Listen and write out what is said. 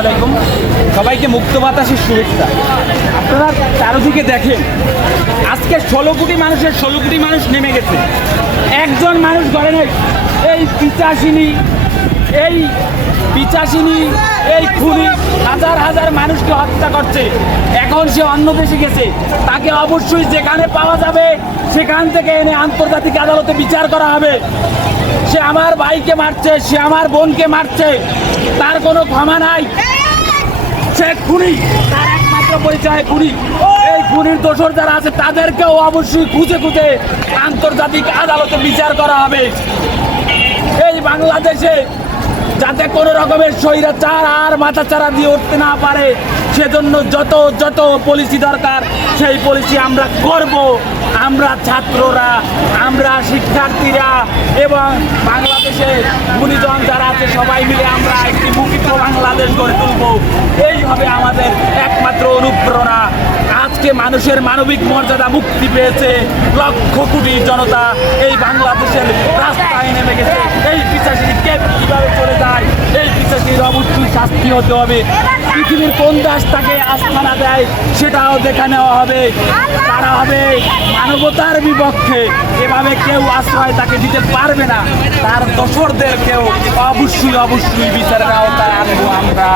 আলাইকুম, সবাইকে মুক্ত বাতাসের শুভেচ্ছা। আপনারা চারদিকে দেখেন, আজকে 16 কোটি মানুষের 16 কোটি মানুষ নেমে গেছে। একজন মানুষ ঘরে নেই। এই পিচাসিনী, এই খুনি হাজার হাজার মানুষকে হত্যা করছে। এখন সে অন্য দেশে গেছে, তাকে অবশ্যই যেখানে পাওয়া যাবে সেখান থেকে এনে আন্তর্জাতিক আদালতে বিচার করা হবে। সে আমার ভাইকে মারছে, সে আমার বোনকে মারছে, তার কোনো ক্ষমা নাই। সে খুনি, তার একমাত্র পরিচয় খুনি। এই খুনির দোষর যারা আছে তাদেরকেও অবশ্যই খুঁজে খুঁজে আন্তর্জাতিক আদালতে বিচার করা হবে। এই বাংলাদেশে যাতে কোনো রকমের স্বৈরাচার আর মাথাচাড়া দিয়ে উঠতে না পারে, সেজন্য যত পলিসি দরকার সেই পলিসি আমরা করব। আমরা ছাত্ররা, আমরা শিক্ষার্থীরা এবং বাংলাদেশে গুণীজন যারা আছে সবাই মিলে আমরা একটি মুক্ত বাংলাদেশ গড়ে তুলব। এই হবে আমাদের একমাত্র অনুপ্রেরণা। আজকে মানুষের মানবিক মর্যাদা মুক্তি পেয়েছে, লক্ষ কোটি জনতা এই বাংলাদেশের রাস্তায় নেমে গেছে। এই পিছাসিনী কে কীভাবে চলে যায়, এই পিছাসিনীর অবশ্যই শাস্তি হতে হবে। পৃথিবীর কোন দেশ তাকে আস্থানা দেয় সেটাও দেখে নেওয়া হবে। তারা হবে মানবতার বিপক্ষে। এভাবে কেউ আশ্রয় তাকে দিতে পারবে না। তার দোসরদেরকেও অবশ্যই বিচারের আওতায় আনবো আমরা।